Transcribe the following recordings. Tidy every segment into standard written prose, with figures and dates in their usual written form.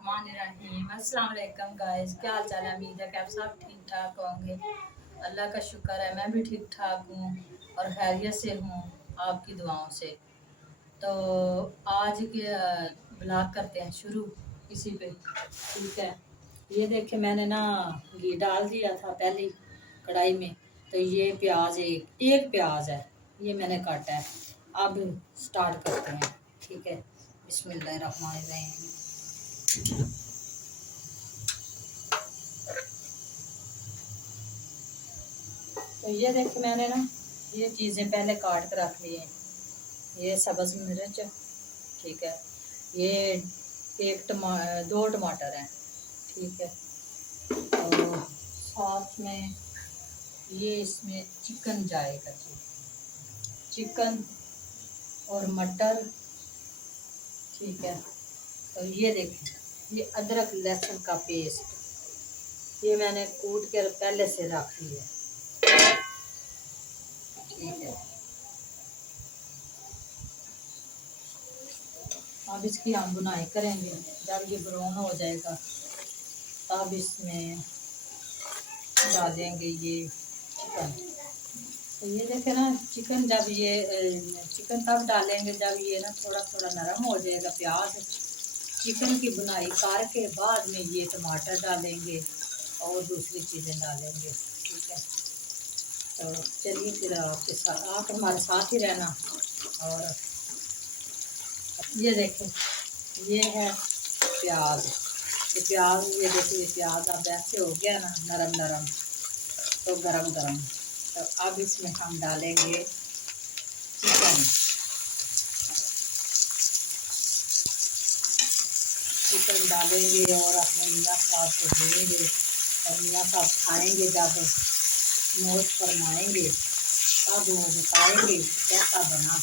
बिस्मिल्लाहिर्रहमानिर्रहीम। अस्सलाम वालेकुम गाइस, क्या हाल चाल है? उम्मीद है कि आप सब ठीक ठाक होंगे। अल्लाह का शुक्र है मैं भी ठीक ठाक हूँ और खैरियत से हूँ आपकी दुआओं से। तो आज के ब्लॉग करते हैं शुरू इसी पे, ठीक है। ये देखे मैंने ना घी डाल दिया था पहले कढ़ाई में, तो ये प्याज एक प्याज है, ये मैंने काटा है। अब स्टार्ट करते हैं, ठीक है। बिस्मिल्लाहिर्रहमानिर्रहीम। तो ये देखिए मैंने ना ये चीज़ें पहले काट कर रख ली हैं। ये सब्ज़ मिर्च, ठीक है। ये दो टमाटर हैं, ठीक है। और साथ में ये इसमें चिकन जाएगा जी, चिकन और मटर, ठीक है। तो ये देखें, ये अदरक लहसुन का पेस्ट, ये मैंने कूट कर पहले से रख ली है, ठीक है। अब इसकी हम बुनाई करेंगे। जब ये ब्राउन हो जाएगा तब इसमें डालेंगे ये चिकन। तो ये देखे ना चिकन, जब ये चिकन तब डालेंगे जब ये ना थोड़ा थोड़ा नरम हो जाएगा प्याज। चिकन की बुनाई करके बाद में ये टमाटर डालेंगे और दूसरी चीज़ें डालेंगे, ठीक है। तो चलिए फिर आपके साथ, आप हमारे साथ ही रहना। और ये देखें, ये है प्याज। ये प्याज, ये देखिए प्याज अब ऐसे हो गया ना नरम नरम, तो गरम गरम। तो अब इसमें हम डालेंगे चिकन। चिकन डालेंगे और अपने मियाँ साहब को देंगे और मियाँ साहब खाएंगे। जब नोट फरमाएंगे तब वो बताएंगे कैसा बना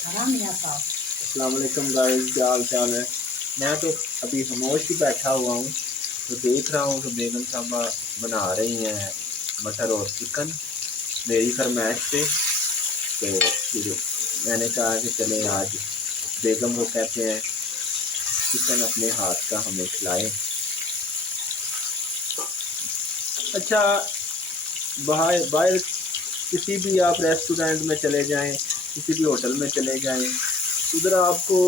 है ना मियाँ साहब। अस्सलाम वालेकुम गाइस, क्या हाल चाल है। मैं तो अभी खामोश ही बैठा हुआ हूँ, तो देख रहा हूँ कि बेगम साहबा बना रही हैं मटर और चिकन मेरी फरमाइश पे। तो फिर मैंने कहा कि चले आज बेगम को कहते हैं चिकन अपने हाथ का हमें खिलाएं। अच्छा, बाहर बाहर किसी भी आप रेस्टोरेंट में चले जाएं, किसी भी होटल में चले जाएं, उधर आपको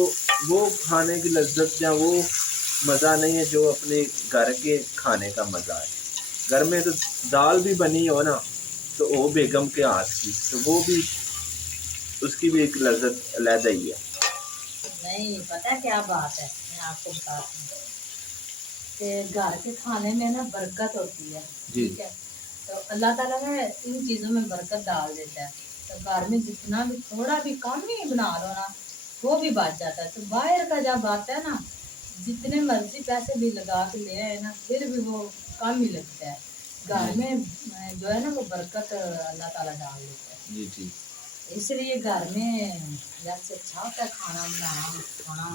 वो खाने की लज्जत या वो मज़ा नहीं है जो अपने घर के खाने का मज़ा है। घर में तो दाल भी बनी हो ना, तो वो बेगम के हाथ की, तो वो भी उसकी भी एक लज्जत अलग ही है। नहीं पता क्या बात है, मैं आपको बताती हूँ कि घर के खाने में ना बरकत होती है, ठीक है। तो अल्लाह ताला ने इन चीज़ों में बरकत डाल देता है। तो घर में जितना भी थोड़ा भी कम ही बना लो ना, वो भी बच जाता है। तो बाहर का जब आता है ना, जितने मर्जी पैसे भी लगा के ले आए ना, फिर भी वो कम ही लगता है। घर में जो है ना वो बरकत अल्लाह ताला डाल देता है। जी जी। इसलिए घर में जैसे अच्छा होता है खाना बनाना, खाना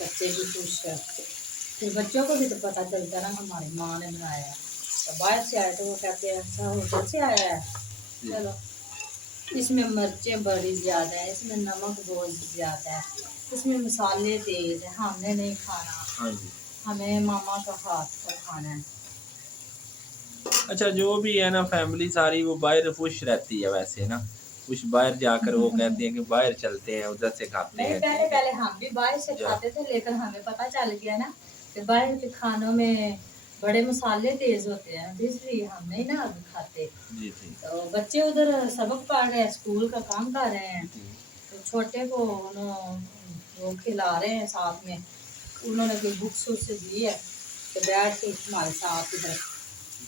बच्चे भी खुश है। फिर बच्चों को भी तो पता चलता है ना हमारी माँ ने बनाया है। तो बाहर से आए तो वो कहते हैं अच्छा होटल से आया है। चलो, इसमें मिर्चें बड़ी ज़्यादा है, इसमें नमक बहुत ज़्यादा है, इसमें मसाले तेज है, हमने नहीं खाना। हाँ जी। हमें मामा का हाथ का खाना है। अच्छा, जो भी है ना फैमिली सारी वो बाहर खुश रहती है वैसे ना, कुछ बाहर जाकर वो कहते हैं कि बाहर चलते हैं उधर से खाते नहीं, हैं। पहले पहले हम भी बाहर से खाते थे, लेकिन हमें पता चल गया ना कि बाहर के खानों में बड़े मसाले तेज होते हैं, तो इसलिए हम नहीं ना अभी खाते। जी जी। तो बच्चे उधर सबक पढ़ रहे हैं, स्कूल का काम कर रहे हैं। तो छोटे को वो खिला रहे हैं साथ में, उन्होंने कोई बुक्स उससे दी है तो बैठ के हमारे साथ इधर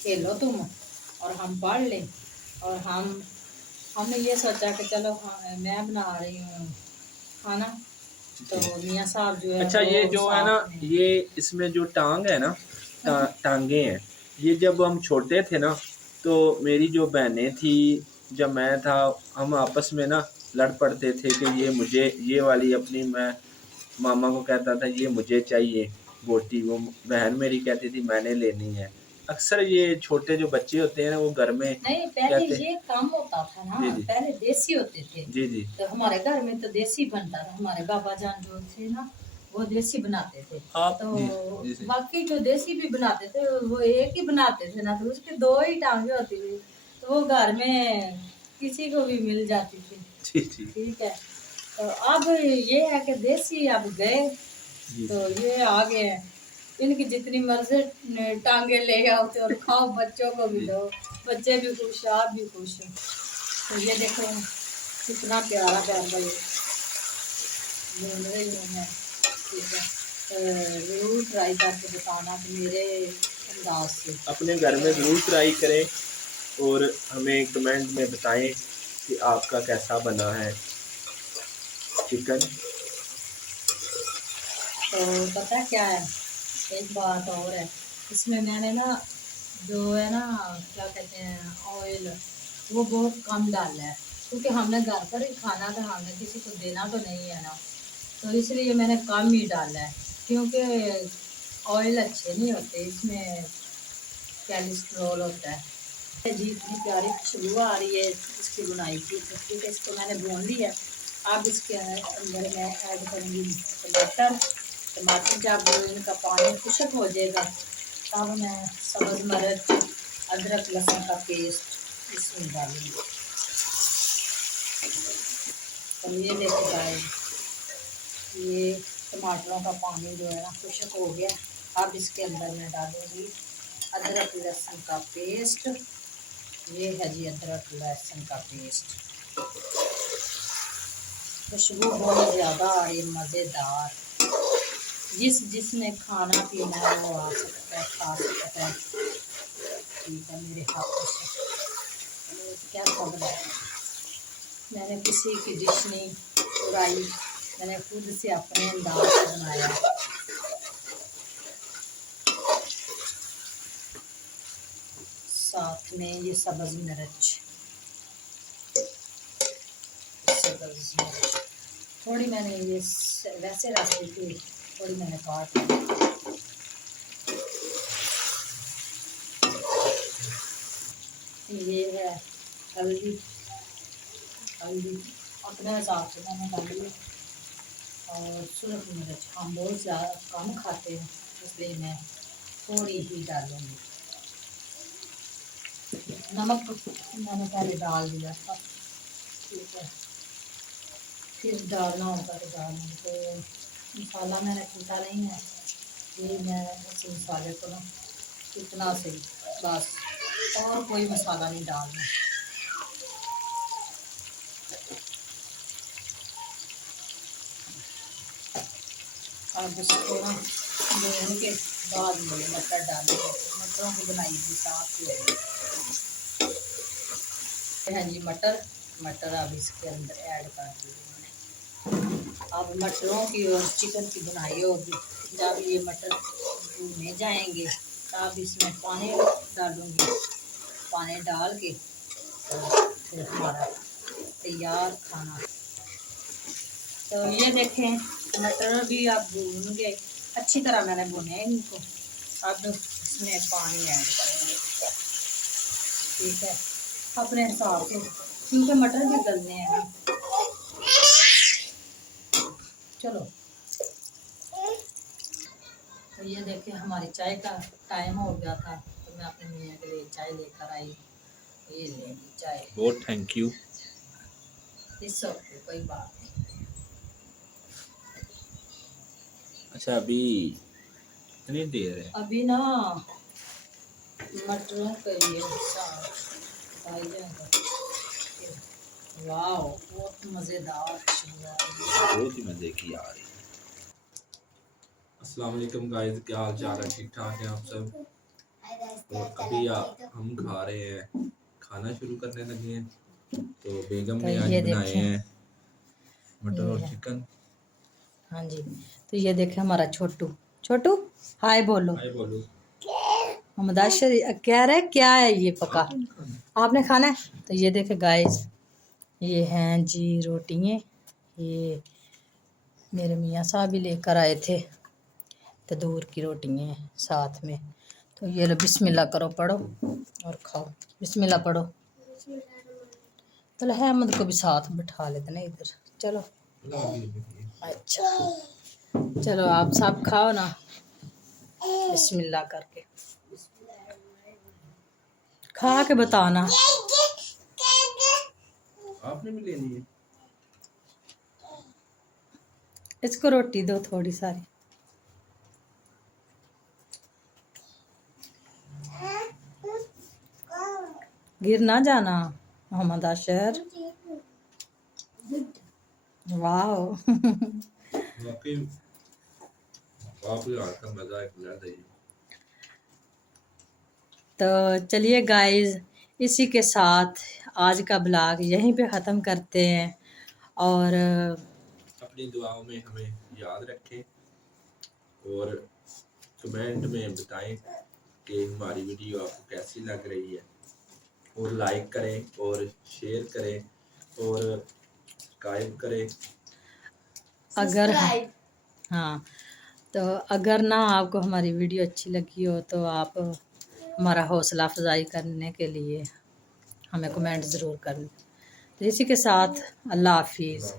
खेलो तुम और हम पढ़ लें। और हमने ये सोचा कि चलो हाँ, मैं बना रही हूँ खाना, तो मियाँ साहब जो है अच्छा, ये वो जो है ना, साथ में। ये इसमें जो टांग है ना, टांगे हैं, ये जब हम छोटे थे ना, तो मेरी जो बहनें थी, जब मैं था, हम आपस में ना लड़ पड़ते थे कि ये मुझे, ये वाली अपनी, मैं मामा को कहता था ये मुझे चाहिए बोटी, वो बहन मेरी कहती थी मैंने लेनी है। अक्सर ये छोटे जो बच्चे होते हैं ना वो घर में नहीं, पहले कहते। ये काम होता था ना, जी जी। पहले देसी होते थे। जी जी। तो हमारे घर में तो देसी बनता था। हमारे बाबा जान जो थे ना, वो देसी बनाते थे। आप तो जी, जी। बाकी जो देसी भी बनाते थे वो एक ही बनाते थे ना, तो उसके दो ही टांगे होती थी, तो वो घर में किसी को भी मिल जाती थी। जी जी ठीक है, तो अब ये है कि देसी अब गए, जी। तो ये आ गए हैं, इनकी जितनी मर्जी टांगे ले आओ तो और खाओ, बच्चों को भी दो, बच्चे भी खुश, आप भी खुश। तो ये देखो कितना प्यारा प्यारा ये बोल रही हूँ मैं। ठीक है, तो ज़रूर ट्राई करके बताना कि मेरे अंदाज से। अपने घर में ज़रूर ट्राई करें और हमें कमेंट में बताएं कि आपका कैसा बना है चिकन। तो पता क्या है, एक बात और है, इसमें मैंने ना जो है ना क्या कहते हैं ऑयल, वो बहुत कम डाला है, क्योंकि हमने घर पर ही खाना था, हमने किसी को देना तो नहीं है ना, तो इसलिए मैंने कम ही डाला है, क्योंकि ऑयल अच्छे नहीं होते, इसमें कोलेस्ट्रॉल होता है। जी इतनी प्यारी खुशबू आ रही है इसकी बुनाई की, तो ठीक है, इसको मैंने भून लिया। अब इसके अंदर मैं ऐड करूँगी टमाटर। टमाटर जब इनका पानी खुश्क हो जाएगा तब मैं सब्ज़ मिर्च, अदरक लहसुन का पेस्ट इसमें डालूँगी। और ये देखो गाइस, ये टमाटरों का पानी जो है ना खुश्क हो गया। अब इसके अंदर मैं डालूँगी अदरक लहसुन का पेस्ट। ये है जी अदरक लहसुन का पेस्ट। खुशबू बहुत ज़्यादा आ रही है, मज़ेदार। जिसने खाना पीना है वो आ सकता है, खा सकता है। ठीक है, मेरे हाथों से क्या खबर है, मैंने किसी की डिश नहीं उड़ाई, मैंने खुद से अपने अंदाज से बनाया। साथ में ये सब्ज़ मिर्च, थोड़ी मैंने ये वैसे रख दी थी, थोड़ी मैंने काट ली। ये है हल्दी, हल्दी अपने हिसाब से मैंने डाली है, और सुरख मिर्च हम बहुत ज़्यादा कम खाते हैं, इसलिए मैं थोड़ी ही डालूँगी। नमक मैंने पहले डाल दिया था, ठीक है, फिर डालना होगा तो डालना। तो मसाला मैंने छूटा नहीं है, ये मैं इस मसाले को ना इतना से बस, और कोई मसाला नहीं डालना। अब इसको ना भून के बाद में मटर डालेंगे, मटरों की बनाई भी साफ ही है जी मटर। मटर अब इसके अंदर ऐड कर दिए। अब मटरों की और चिकन की बनाई होगी, जब ये मटर भूने जाएंगे तब इसमें पानी डालूंगी। पानी डाल के तो फिर हमारा तैयार खाना। तो ये देखें मटर भी अब भून गए, अच्छी तरह मैंने भुने इनको। अब इसमें पानी ऐड करेंगे, ठीक है, अपने हिसाब से, क्योंकि मटर भी गलने हैं। चलो, तो ये देखें हमारी चाय का टाइम हो गया था, तो मैं अपने मियाँ के लिए चाय लेकर आई। ये लेंगी चाय। बहुत थैंक यू। इस ओके, कोई बात नहीं। अच्छा, अभी कितनी देर है? अभी ना मटरों के लिए खाई जाएगा। वाह, बहुत मज़ेदार खुशबू आ रही है। बहुत ही मज़े की आ रही है। अस्सलाम वालेकुम गाइस, क्या हाल चाल है? ठीक ठाक हैं आप सब? तो अभी हम खा रहे हैं, खाना शुरू करने लगे हैं। तो बेगम तो ने आज ये बनाए देखें, हैं मटर ये और है, चिकन। हाँ जी, तो ये देखें हमारा छोटू। छोटू हाय बोलो। हाय बोलो। मुदाशर कह रहे क्या है ये पका, आपने खाना है? तो ये देखे गाइस, ये हैं जी रोटियाँ, ये मेरे मियाँ साहब भी लेकर आए थे, तंदूर की रोटियाँ हैं साथ में। तो ये लो, बिस्मिल्लाह करो, पढ़ो और खाओ। बिस्मिल्लाह पढ़ो। चलो अहमद को भी साथ बिठा लेते ना इधर, चलो। अच्छा, चलो आप सब खाओ ना, बिस्मिल्लाह करके खा के बताना। आपने भी लेनी है? इसको रोटी दो थोड़ी सारी। गिर ना जाना मोहम्मद आशर। वाह वाकई आपके हाथ का मजा एक अलग है। तो चलिए गाइस, इसी के साथ आज का ब्लॉग यहीं पे ख़त्म करते हैं। और अपनी दुआओं में हमें याद रखें और कमेंट में बताएं कि हमारी वीडियो आपको कैसी लग रही है, और लाइक करें और शेयर करें और सब्सक्राइब करें। अगर हाँ, तो अगर ना आपको हमारी वीडियो अच्छी लगी हो तो आप हमारा हौसला अफजाई करने के लिए हमें कमेंट ज़रूर करें। तो इसी के साथ अल्लाह हाफिज़।